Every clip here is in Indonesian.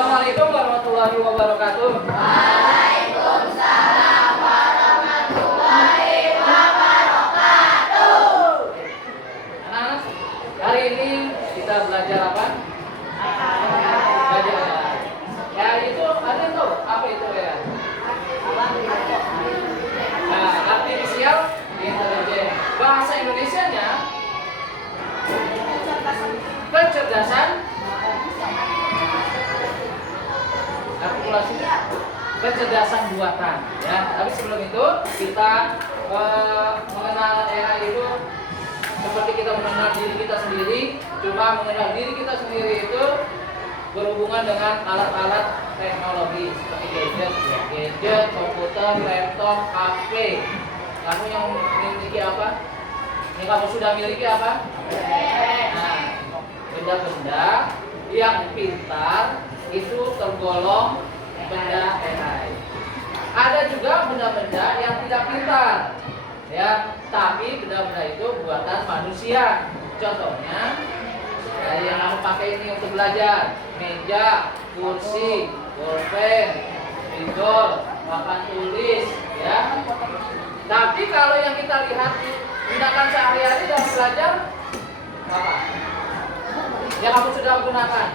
Assalamualaikum warahmatullahi wabarakatuh. Waalaikumsalam warahmatullahi wabarakatuh. Anak-anak, hari ini kita belajar apa? Belajar ya itu ada yang tahu apa itu ya? Nah, artificial intelligence. Bahasa Indonesianya kecerdasan artikulasi kecerdasan buatan ya. Tapi sebelum itu kita mengenal AI itu seperti kita mengenal diri kita sendiri. Cuma mengenal diri kita sendiri itu berhubungan dengan alat-alat teknologi seperti gadget, komputer, laptop, HP. Kamu yang memiliki apa? Yang kamu sudah miliki apa? Nah, benda-benda yang pintar itu tergolong benda AI. Ada juga benda-benda yang tidak pintar, ya, tapi benda-benda itu buatan manusia. Contohnya, yang kamu pakai ini untuk belajar, meja, kursi, pulpen, pinjol, papan tulis, ya. Tapi kalau yang kita lihat gunakan sehari-hari dalam belajar, apa? Yang kamu sudah gunakan.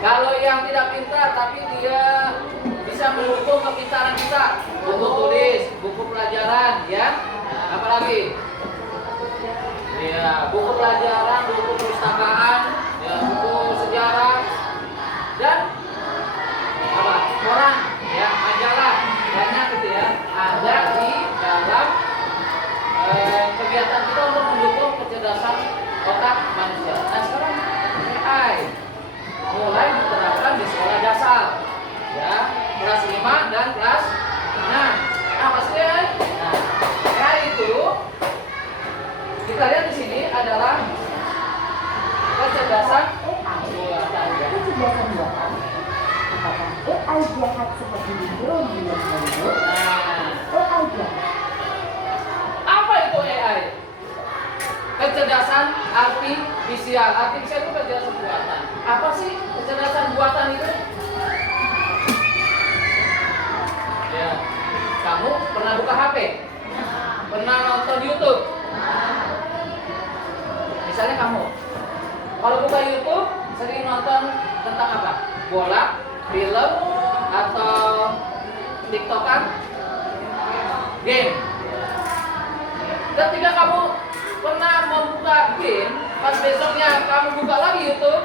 Kalau yang tidak pintar tapi dia bisa mendukung kepintaran kita, buku tulis, buku pelajaran, ya. Apalagi? Ya, buku pelajaran, buku perpustakaan, ya, buku sejarah, dan apa? Koran, ya, majalah, banyak gitu ya. Ada di dalam kegiatan kita untuk mendukung kecerdasan otak manusia. Nah, sekarang AI mulai diterapkan di sekolah dasar, ya, kelas 5 dan kelas 6. Apa sih AI? Nah, AI itu kita lihat di sini adalah kecerdasan buatan. Kecerdasan buatan. Apakah AI jahat seperti di film Hollywood? AI jahat. Apa itu AI? Kecerdasan artifisial. Artifisial itu kecerdasan buatan. Apa sih kecerdasan buatan itu? Ya, kamu pernah buka HP? Pernah nonton YouTube? Misalnya kamu, kalau buka YouTube sering nonton tentang apa? Bola, film, atau TikTokan, game. Ketika kamu pernah membuka game, pas besoknya kamu buka lagi YouTube,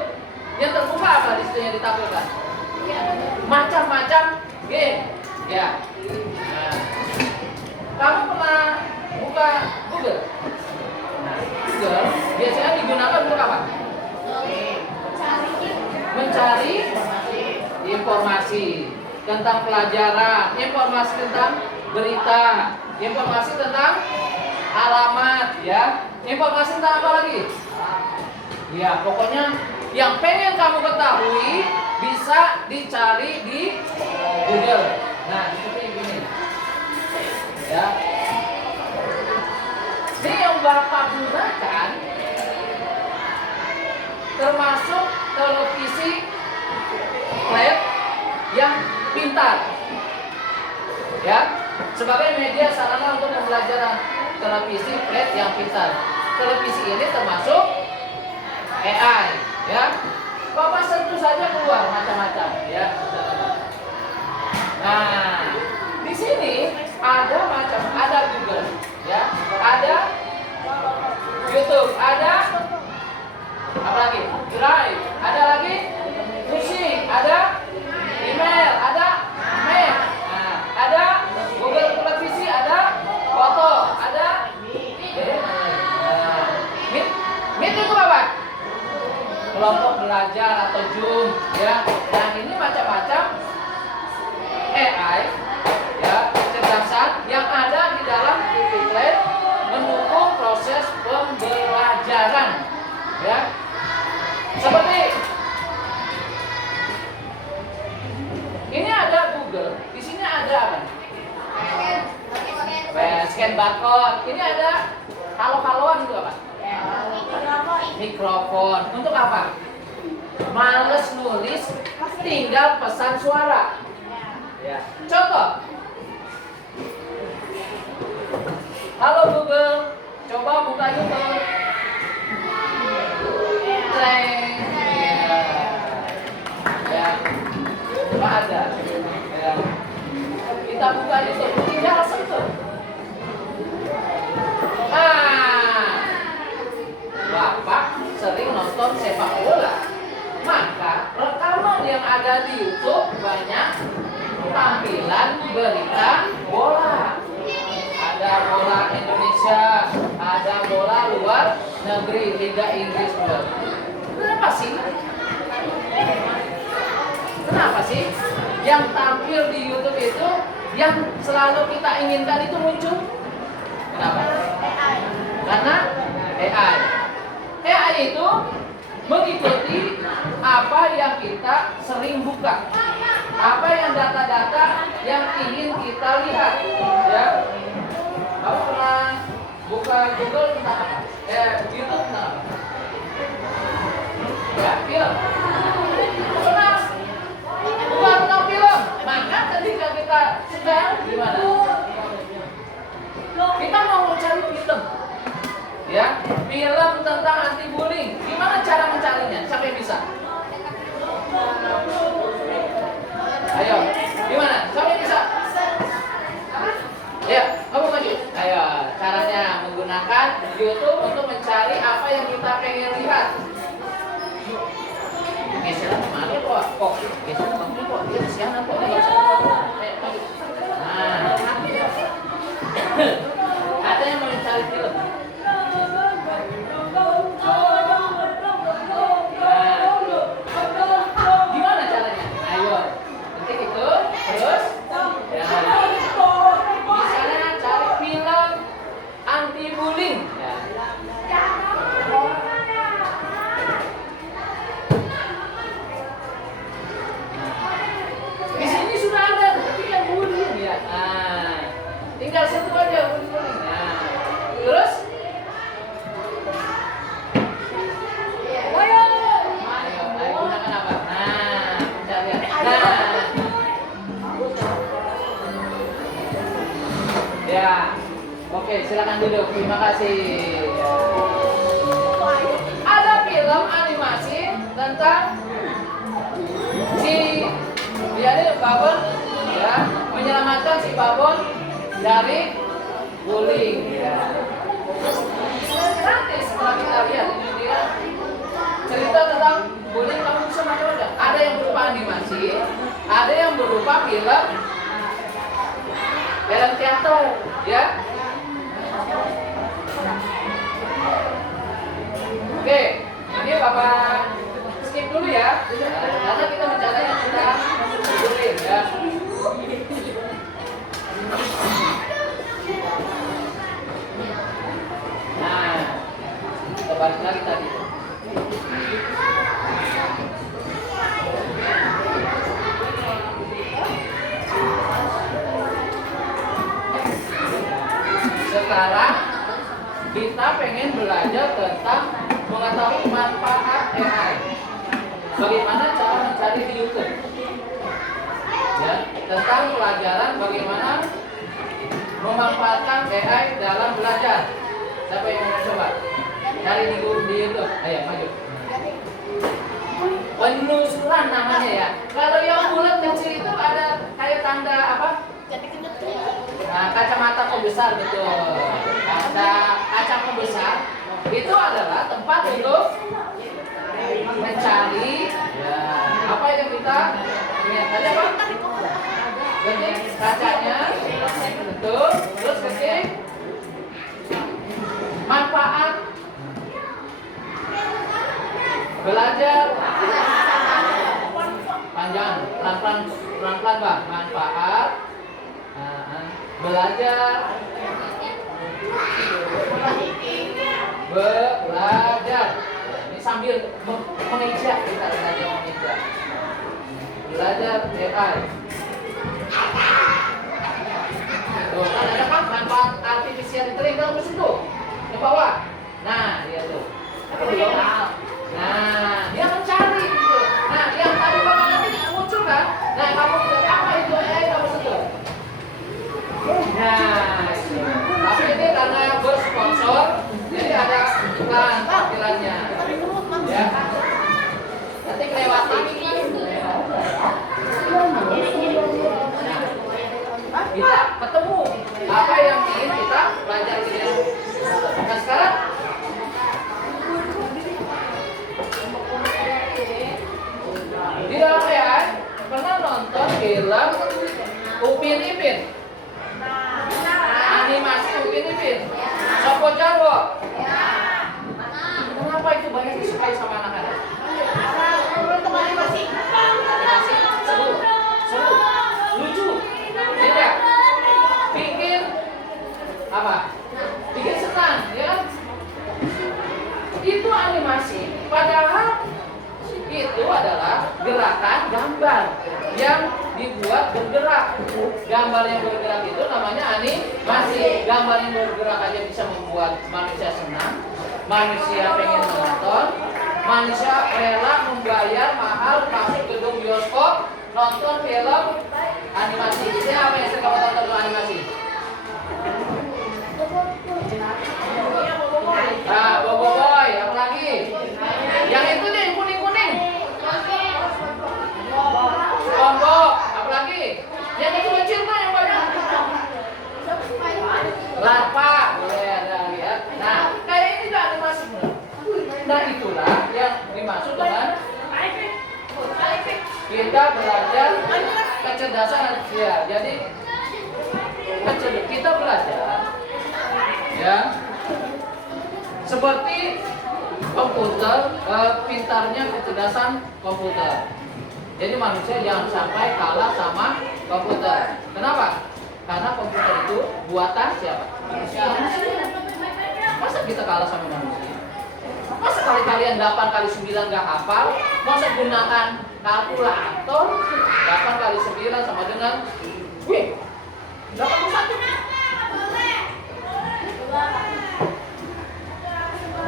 yang terbuka apa di situ yang ditampilkan? Macam-macam game, ya. Nah, kamu pernah buka Google? Nah, Google biasanya digunakan untuk apa? Mencari informasi tentang pelajaran, informasi tentang berita, informasi tentang alamat, ya, informasi tentang apa lagi? Ya, pokoknya yang pengen kamu ketahui bisa dicari di Google. Nah, seperti ini, ya. Ini yang Bapak gunakan termasuk televisi flat yang pintar, ya, sebagai media sarana untuk pembelajaran. Televisi flat yang pintar. Televisi ini termasuk AI, ya. Bapak sentuh saja keluar macam-macam, ya. Nah, di sini ada Google, ya, ada YouTube, ada apa lagi? Drive, ada lagi musik, ada email, ada mail, nah, ada Google televisi, ada foto, ada Meet itu apa? Kelompok belajar atau Zoom, ya. Nah, ini macam-macam AI, ya, kecerdasan yang ada di dalam TV Play mendukung proses pembelajaran, ya. Seperti ini ada Google, di sini ada apa? Scan barcode. Ini ada halo-haloan itu apa? Mikrofon. Untuk apa? males nulis, tinggal pesan suara. Ya. Contoh. Halo Google, coba buka YouTube. Play. Ya. Coba ada. Ya. Kita buka YouTube, tinggal sentuh. Bapak sering nonton sepak bola, maka rekaman yang ada di YouTube banyak tampilan berita bola. Ada bola Indonesia, ada bola luar negeri, Liga Inggris juga. Kenapa sih yang tampil di YouTube itu yang selalu kita inginkan itu muncul? Kenapa? Karena AI. AI itu mengikuti apa yang kita sering buka, apa yang data-data yang ingin kita lihat. Ya, kamu pernah buka Google tentang apa? YouTube tentang apa? Ya, film. Pernah buka tentang film. Maka ketika kita sedang gimana? Kita mau mencari film. Ya, film tentang anti bullying. Gimana cara mencarinya? Siapa yang bisa? Ayo, gimana? Siapa yang bisa? Ya, kamu maju. Ayo, caranya menggunakan YouTube untuk mencari apa yang kita pengen lihat. Geser kemana kok? Geser kemana kok? Dia kesianan kok. Nah, katanya mau mencari film. Gimana caranya? Ayo, ketik itu, terus ya, misalnya cari film anti bullying. Ya. Di sini sudah ada ketika bullying ya. Nah, tinggal satu aja bullying. Nah, terus ya, oke, silakan duduk. Terima kasih. Ada film animasi tentang si dia ini Babon, ya, menyelamatkan si Babon dari bullying. Ya. Nanti setelah kita lihat ini dia cerita tentang bullying, kamu bisa macam-macam. Ada yang berupa animasi, ada yang berupa film teater, ya. Oke, ini Bapak skip dulu ya, karena kita bicara yang sudah bullying, ya. Nah, kita balik lagi tadi. Sekarang kita pengen belajar tentang mengetahui manfaat AI. Bagaimana cara mencari di YouTube? Ya, tentang pelajaran bagaimana memanfaatkan AI dalam belajar. Siapa yang mau coba? Cari di YouTube. Ayo maju. Penelusuran namanya ya. Kalau yang bulat kecil itu ada kayak tanda apa? Nah, kacamata pembesar, betul. Kaca pembesar itu adalah tempat untuk mencari ya, apa yang kita lihat. Ada apa? Ketik kacanya, betul. Terus ketik manfaat belajar. Panjang, pelan-pelan Bang. Manfaat belajar ini sambil mengeja, kita belajar mengeja, belajar AI. Tuh kan ada kan manfaat artificial intelligence di situ di bawah. Nah dia tuh, nah dia mencari gitu. Upin Ipin. Animasi Upin Ipin. Sopo Jarwo. Kenapa itu banyak disukai sama anak-anak? Animasi seru, lucu, tidak? Bikin apa? Bikin senang, ya kan? Itu animasi. Padahal itu adalah gerakan gambar yang dibuat bergerak. Gambar yang bergerak itu namanya animasi. Gambar yang bergerak aja bisa membuat manusia senang, manusia pengen menonton, manusia rela membayar mahal masuk gedung bioskop nonton film animasi. Siapa yang suka nonton film animasi? Nah, Boboiboy, apa lagi? Yang itu deh, kuning-kuning. SpongeBob, apa lagi? Yang kecil-kecil kan yang banyak. Larva, boleh ada lihat. Nah, kayak ini juga animasi. Nah, itulah yang dimaksud dengan kita belajar kecerdasan manusia. Jadi kita belajar ya seperti komputer, pintarnya kecerdasan komputer. Jadi manusia jangan sampai kalah sama komputer. Kenapa? Karena komputer itu buatan siapa? Manusia. Masa kita kalah sama manusia? Masa kali-kalian 8 kali 9 gak hafal? Masa gunakan kalkulator 8 kali 9 sama dengan 81?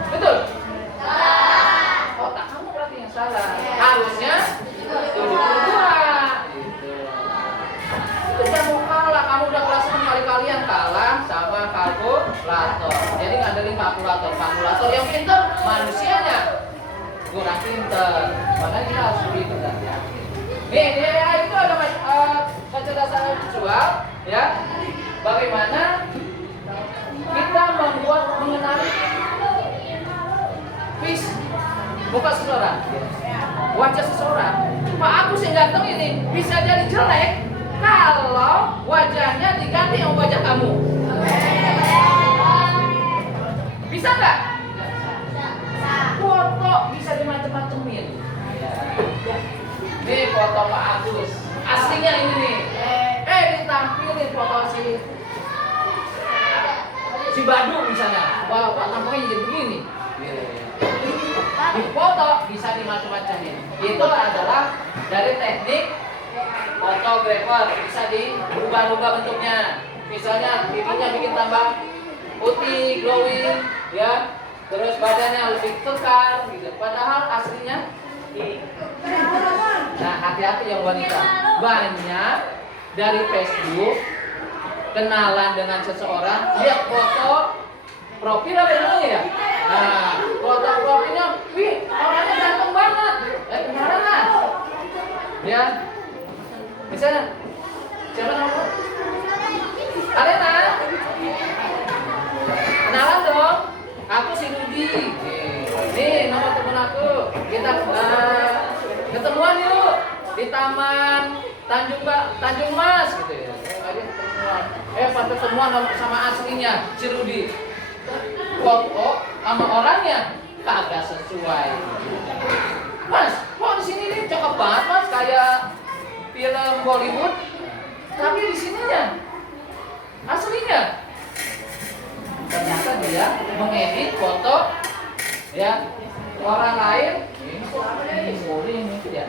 Betul? Otak kamu berarti yang salah. Harusnya 72. Gitu. Itu jangan mau kalah. Kamu udah kelas 6 kali-kalian kalah sama kalkulator. Jadi ngandelin kalkulator. Kalkulator yang pintar manusianya kurang pintar. Makanya kita harus lebih pintar. Nih, dia itu ada kecerdasan visual, ya. Bagaimana kita membuat mengenali muka seseorang, wajah seseorang. Pak Agus yang ganteng ini bisa jadi jelek kalau wajahnya diganti sama wajah kamu. Bisa nggak? Foto bisa dimacem-macemin. Nih foto Pak Agus, aslinya ini nih. Ditampilin foto si Badu misalnya. Wah, Pak tampangnya jadi begini. Di foto bisa dimacam-macamin. Itu adalah dari teknik fotografer, bisa diubah-ubah bentuknya. Misalnya pipinya bikin tambah putih, glowing, ya. Terus badannya lebih kekar gitu. Padahal aslinya nah, hati-hati yang wanita. Banyak dari Facebook kenalan dengan seseorang, lihat foto profil apa namanya ya? Nah, foto profilnya, wih, orangnya ganteng banget. Kemarin lah. Ya. Misalnya, siapa nama? Alena. Kenalan dong. Aku si Rudi. Nih, nama temen aku. Kita ketemuan yuk di Taman Tanjung Mas gitu ya. Pas ketemuan sama aslinya si Rudi. Foto sama orangnya kagak sesuai. Mas, kok di sini nih cakep banget Mas, kayak film Bollywood. Tapi di sininya aslinya ternyata dia mengedit foto ya orang lain. Ini boleh ini ya.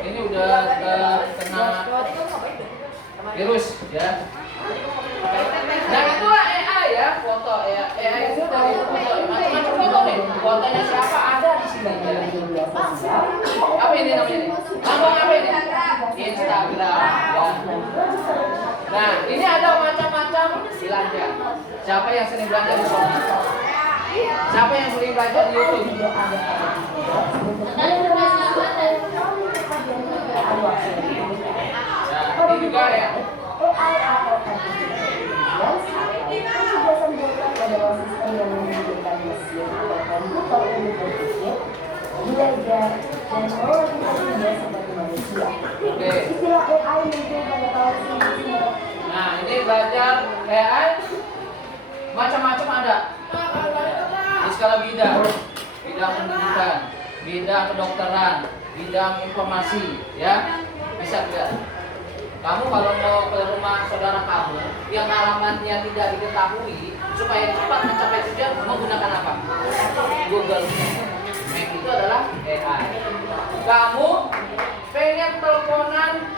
Ini udah kena virus ya. Nah itulah AI ya, foto ya. AI itu dari foto, macam-macam foto nih. Fotonya siapa ada di sini ya. Apa ini namanya? Lambang apa ini? Instagram ya. Nah ini ada macam-macam belanja. Siapa yang sering belanja di Shopee? Siapa yang sering belanja di YouTube? Ya, ini juga ya. AI atau artificial intelligence kecerdasan buatan adalah sistem yang memungkinkan mesin atau komputer untuk berpikir, belajar, dan melakukan tugas seperti manusia. Oke. Istilah AI muncul pada tahun 1900. Nah, ini belajar AI macam-macam ada. Di skala bidang, bidang pendidikan, bidang kedokteran, bidang informasi, ya. Bisa tidak? Kamu kalau mau ke rumah saudara kamu yang alamatnya tidak diketahui, supaya cepat mencapai tujuan menggunakan apa? Google Map itu adalah AI. Kamu pengen teleponan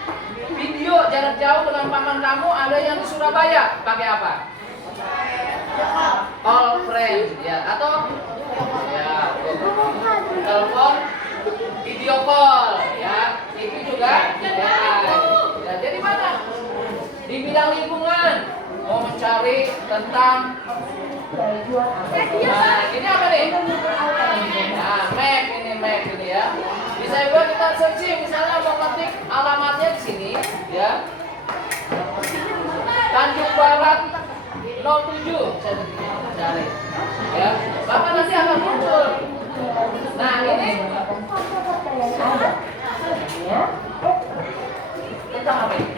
video jarak jauh dengan paman kamu, ada yang di Surabaya, pakai apa? All friend, ya, atau ya telepon video call, ya, itu juga AI. Ya, jadi mana? Di bidang lingkungan, mau mencari tentang nah, ini apa nih? Nah, map ini ya. Bisa juga kita searching, misalnya mau ketik alamatnya di sini, ya. Tanjung Barat 07, saya cari, ya. Maka nanti akan muncul. Nah, ini tentang apa ini?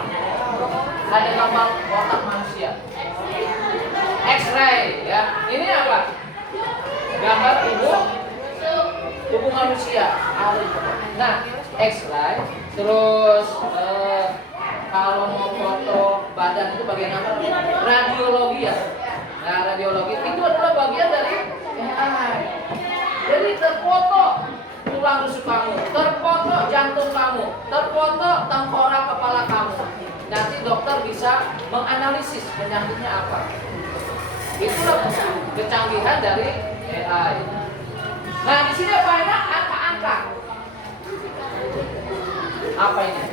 Ada gambar otak manusia. X-ray, ya. Ini apa? Gambar tubuh manusia. Nah, X-ray, terus kalau mau foto badan itu bagian apa? Radiologi, ya. Nah, radiologi itu adalah bagian dari AI. Jadi terfoto tulang rusuk kamu, terfoto jantung kamu, terfoto tengkorak kepala kamu. Nanti dokter bisa menganalisis penyakitnya apa. Itulah kecanggihan dari AI. Nah, di sini banyak angka-angka. Apa ini?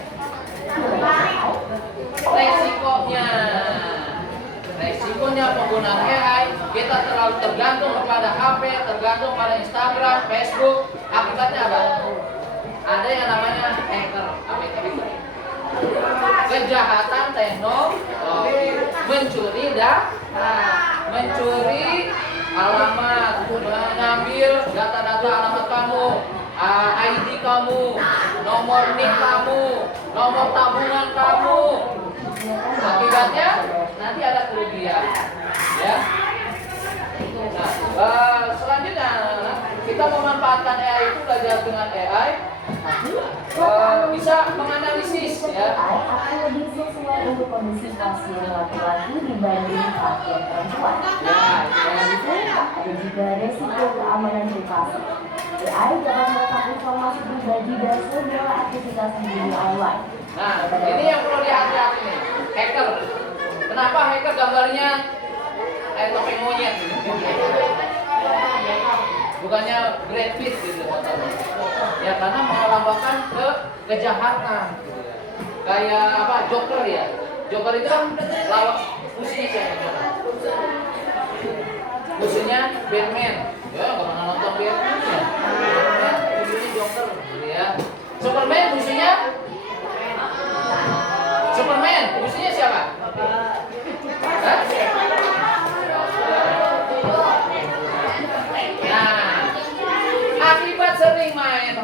Resikonya penggunaan AI, kita terlalu tergantung kepada HP, tergantung pada Instagram, Facebook. Akibatnya apa? Ada yang namanya hacker. Apa itu? Kejahatan teknologi, mencuri data, mencuri alamat, mengambil data-data alamat kamu, ID kamu, nomor NIK kamu, nomor tabungan kamu. Akibatnya nanti ada kerugian, ya. Nah, selanjutnya kita memanfaatkan AI itu, belajar dengan AI bisa menganalisis, ya. Akan lebih sesuai untuk kondisi pasien laki-laki dibanding pasien perempuan. Ya, Ada juga resiko keamanan privasi. AI dapat merekam informasi pribadi dan segala aktivitas di dunia online. Nah, ini yang perlu dihati-hati nih, hacker. Kenapa hacker gambarnya topeng monyet gitu? Bukannya Brad Pitt gitu, ya, karena melambangkan kejahatan. Kayak apa? Joker, ya. Joker itu kan lawan musuhnya siapa? Musuhnya Batman. Ya, nggak pernah nonton Batman, ya. Batman musuhnya Joker, ya. Superman musuhnya siapa? Hah? Nah, akibat sering main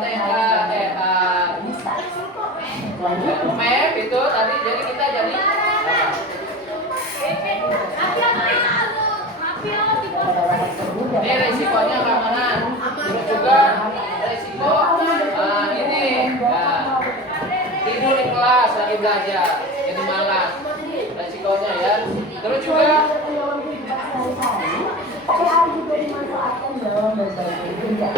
map itu tadi, jadi kita jadi apa? Ini resikonya keamanan, terus juga resiko ini ya, tidur di kelas lagi belajar jadi malas, resikonya, ya. Terus juga AI juga dimanfaatkan dalam berbagai bidang.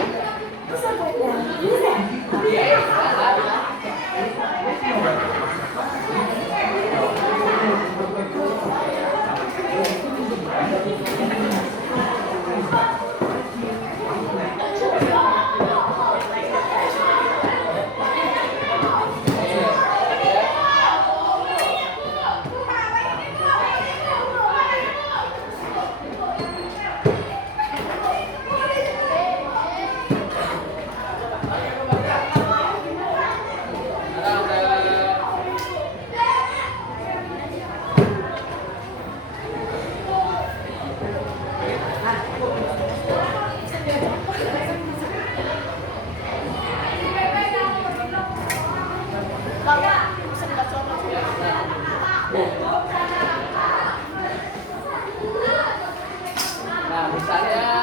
Misalnya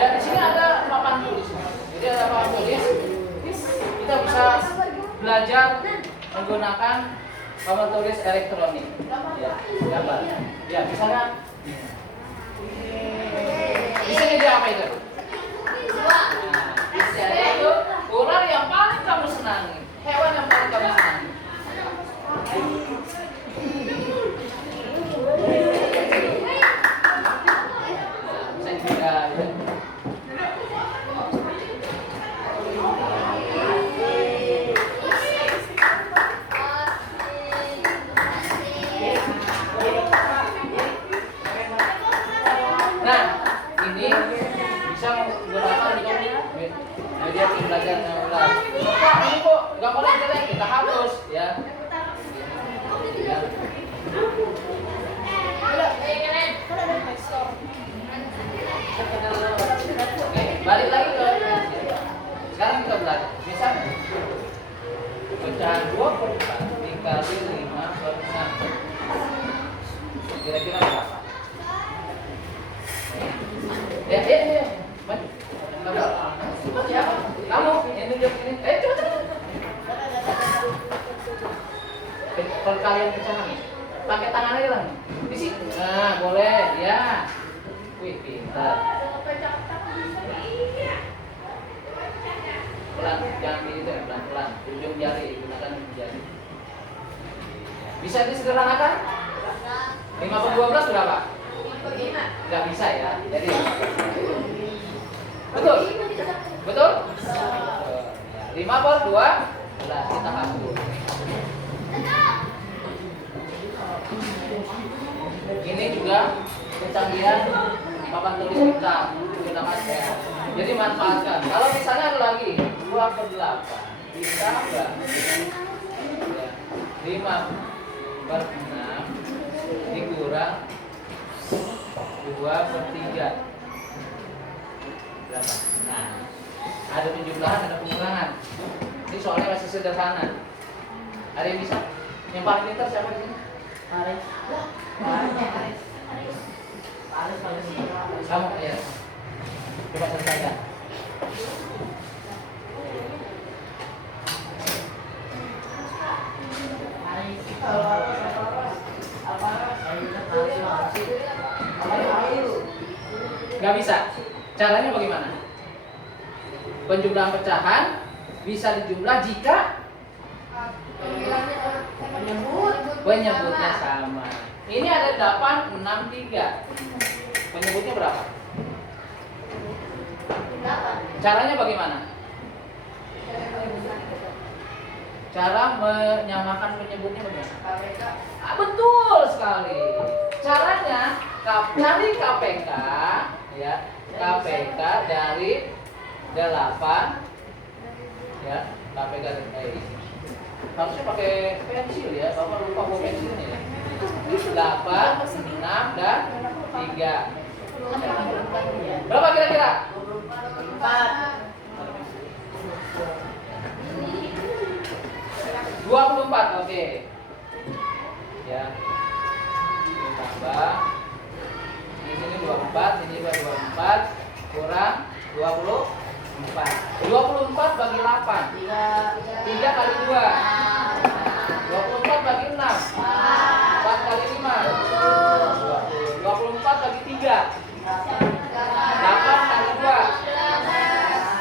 ya di sini ada papan tulis. Jadi ada papan tulis. Kita bisa belajar menggunakan papan tulis elektronik. Ya, gambar. Ya, misalnya di sini dia apa itu? Nah, misalnya itu ular yang paling kamu senangi, hewan yang paling kamu senangi. Bisa juga. Ya. Nah, ini bisa menggunakan untuk media pembelajaran yang ulang. Kok ini kok gambarnya jelek, kita hapus ya. Ya. Oke, balik lagi ke sekarang kita belajar. Misalnya pecahan 2/4 dikali 5/6. Kira-kira berapa? Ya. Maju. Siapa? Kamu ini jawab ini. Coba. Kalau kalian pecahan nih, pakai tangan aja lah. Di sini. Nah, boleh ya. Wih, pintar. Pelan, jangan di itu, pelan-pelan. Ujung jari, gunakan ujung jari. Bisa disederhanakan? 5/12 berapa? Nggak bisa ya. Jadi betul? 5/12 kita hapus. Ini juga kecanggihan papan tulis kita menggunakan ya. Jadi manfaatkan. Kalau misalnya ada lagi 2/8 ditambah 5/6 dikurang 2/3 berapa? Nah, ada penjumlahan, ada pengurangan. Ini soalnya masih sederhana. Ada yang bisa? Yang paling pintar siapa di sini? Aris. Kamu ya. Coba selesaikan. Nggak bisa. Caranya bagaimana? Penjumlahan pecahan bisa dijumlah jika penyebutnya sama. Ini ada 863. Penyebutnya berapa? Caranya bagaimana? Cara menyamakan penyebutnya bagaimana? Betul sekali. Caranya cari KPK ya. KPK dari 8 ya. KPK dari harusnya pakai pensil ya. Bapak lupa bawa pensilnya ya. 8, 6 dan 3. Berapa kira-kira? 24, oke. Ya. Tambah. Di sini 24, ini 24 kurang 24. 24 bagi 8. 3 kali 2. 24 bagi 6. 4 kali 5. 24 bagi 3. 8 kali 2.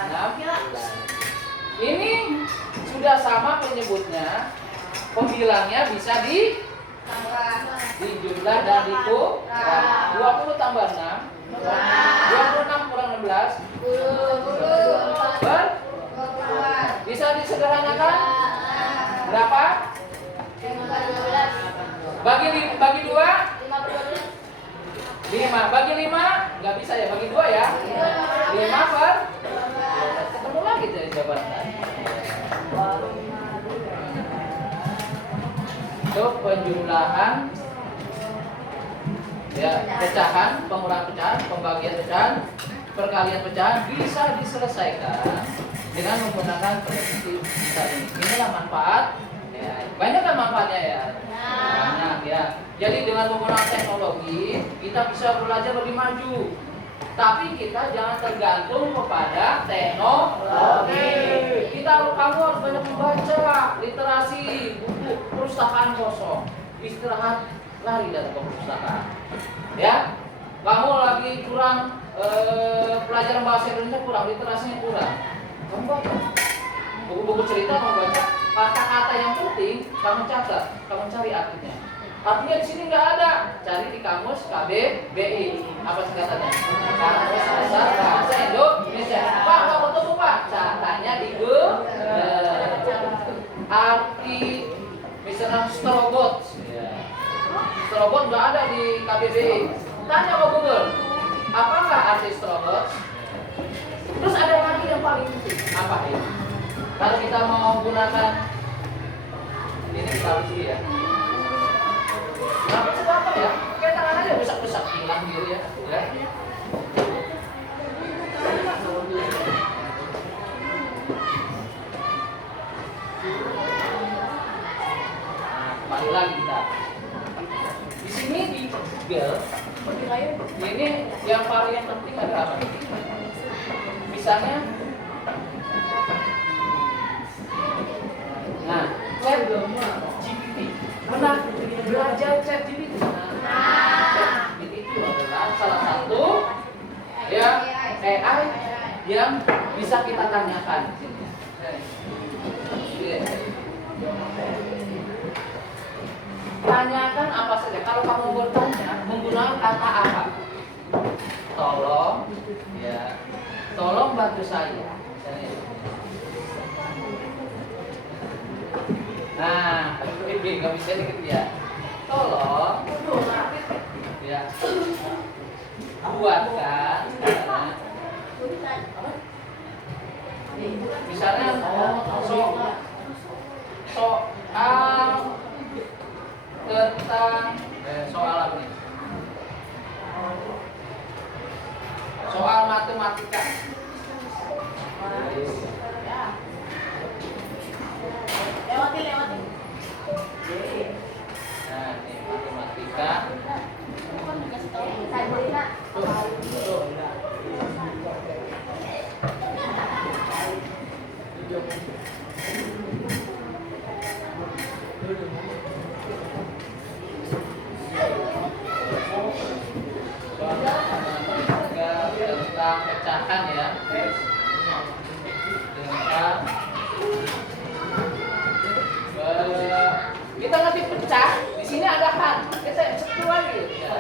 16. Ini sudah sama penyebutnya. pembilangnya bisa dijumlah dan dikurang. 20 tambah 6, 26 kurang 16, bisa disederhanakan berapa? Bagi 2 5. Bagi 5 nggak bisa ya, bagi 2 ya. 5 per ketemu lagi dari jawabannya. Itu penjumlahan ya, pecahan, pengurangan pecahan, pembagian pecahan, perkalian pecahan bisa diselesaikan dengan menggunakan prinsip bisa ini. Inilah manfaat. Ya, banyak kan manfaatnya ya. Banyak ya. Jadi dengan menggunakan teknologi kita bisa belajar lebih maju. Tapi kita jangan tergantung kepada teknologi. Kamu harus banyak membaca, literasi, buku, perpustakaan kosong. Istirahat, lari datang ke perpustakaan. Ya, kamu lagi kurang pelajaran bahasa Indonesia kurang, literasinya kurang. Kamu baca buku-buku cerita, kamu baca kata-kata yang penting, kamu catat, kamu cari artinya. Artinya di sini nggak ada, cari di kamus KBBI. Apa singkatannya? Kamus Besar Bahasa Indonesia. Pak, nggak ketemu Pak? Caranya di Google. Arti misalnya strobot, strobot nggak ada di KBBI. Tanya ke Google, apakah arti strobot? Terus ada lagi yang paling penting, apa ini? Kalau kita mau gunakan ini kita harus dulu ya. Kenapa suka apa ya? Kayak tangan aja besak-besak hilang gitu ya. Nah, kembali lagi kita. Di sini di Google, ini yang paling penting adalah apa? Misalnya, nah, ChatGPT, pernah belajar ChatGPT? ChatGPT itu adalah salah satu ya AI yang bisa kita tanyakan. Tanyakan apa saja. Kalau kamu bertanya menggunakan kata apa? Tolong, ya, tolong bantu saya. Nah, ini nggak bisa dikit ya. Tolong, ya, buatkan. Misalnya soal tentang soal apa nih? Soal matematika. Lewati. Nah, ini matematika. Tentang pecahan ya. Kita ngerti pecah, di sini ada han. Kita satu lagi. Ya.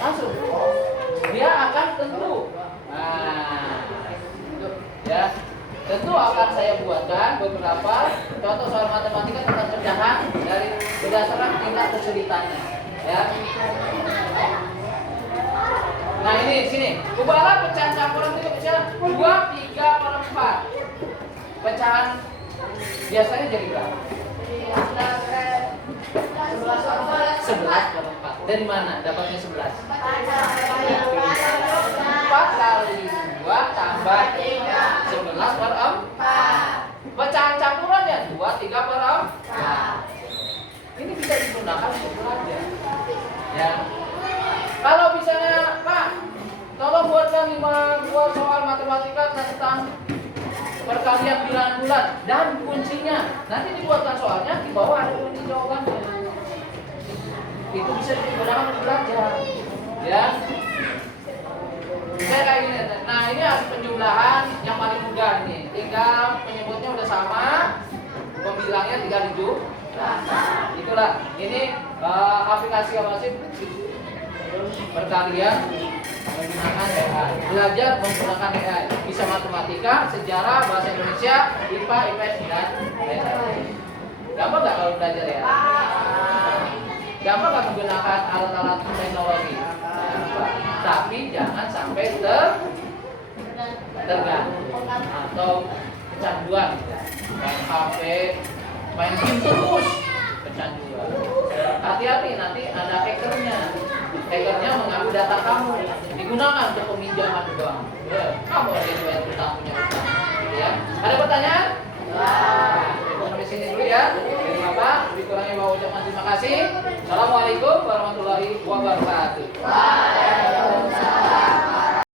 Langsung. Dia akan tentu. Nah, ya. Tentu akan saya buatkan beberapa contoh soal matematika tentang pecahan dari berdasarkan tingkat kesulitannya. Ya. Nah ini sini, ubahlah pecahan campuran itu bisa 2, 3/4. Pecahan biasanya jadi berapa? 11/4. Dari mana dapatnya 11? 4 kali 2 tambah 11/4. Pecahan campurannya 2, 3/4. Ini bisa digunakan untuk belajar. Ya. Kalau misalnya Pak, tolong buatkan 5 soal matematika tentang perkalian bilangan bulat dan kuncinya. Nanti dibuatkan soalnya di bawah ada kunci jawabannya. Itu bisa digunakan untuk belajar. Ya. Kayak gini. Nah, ini hasil penjumlahan yang paling mudah nih. Tinggal penyebutnya udah sama. bilangnya 3.000. Itulah ini aplikasi Amasif berkarya menggunakan AI. Belajar menggunakan AI. Bisa matematika, sejarah, bahasa Indonesia, IPA, IPS dan lain-lain. Gampang nggak kalau belajar ya? Gampang nggak menggunakan alat-alat teknologi? Gampang. Tapi jangan sampai tergantung atau kecanduan. Main HP, main game terus, kecanduan. Hati-hati, nanti ada hackernya. Hackernya mengambil data kamu, digunakan untuk peminjaman doang. Kamu yang bayar utang punya utang. Ya. Ada pertanyaan? Sampai sini dulu ya. Dari Bapak, lebih kurangnya mau ucapkan terima kasih. Assalamualaikum warahmatullahi wabarakatuh.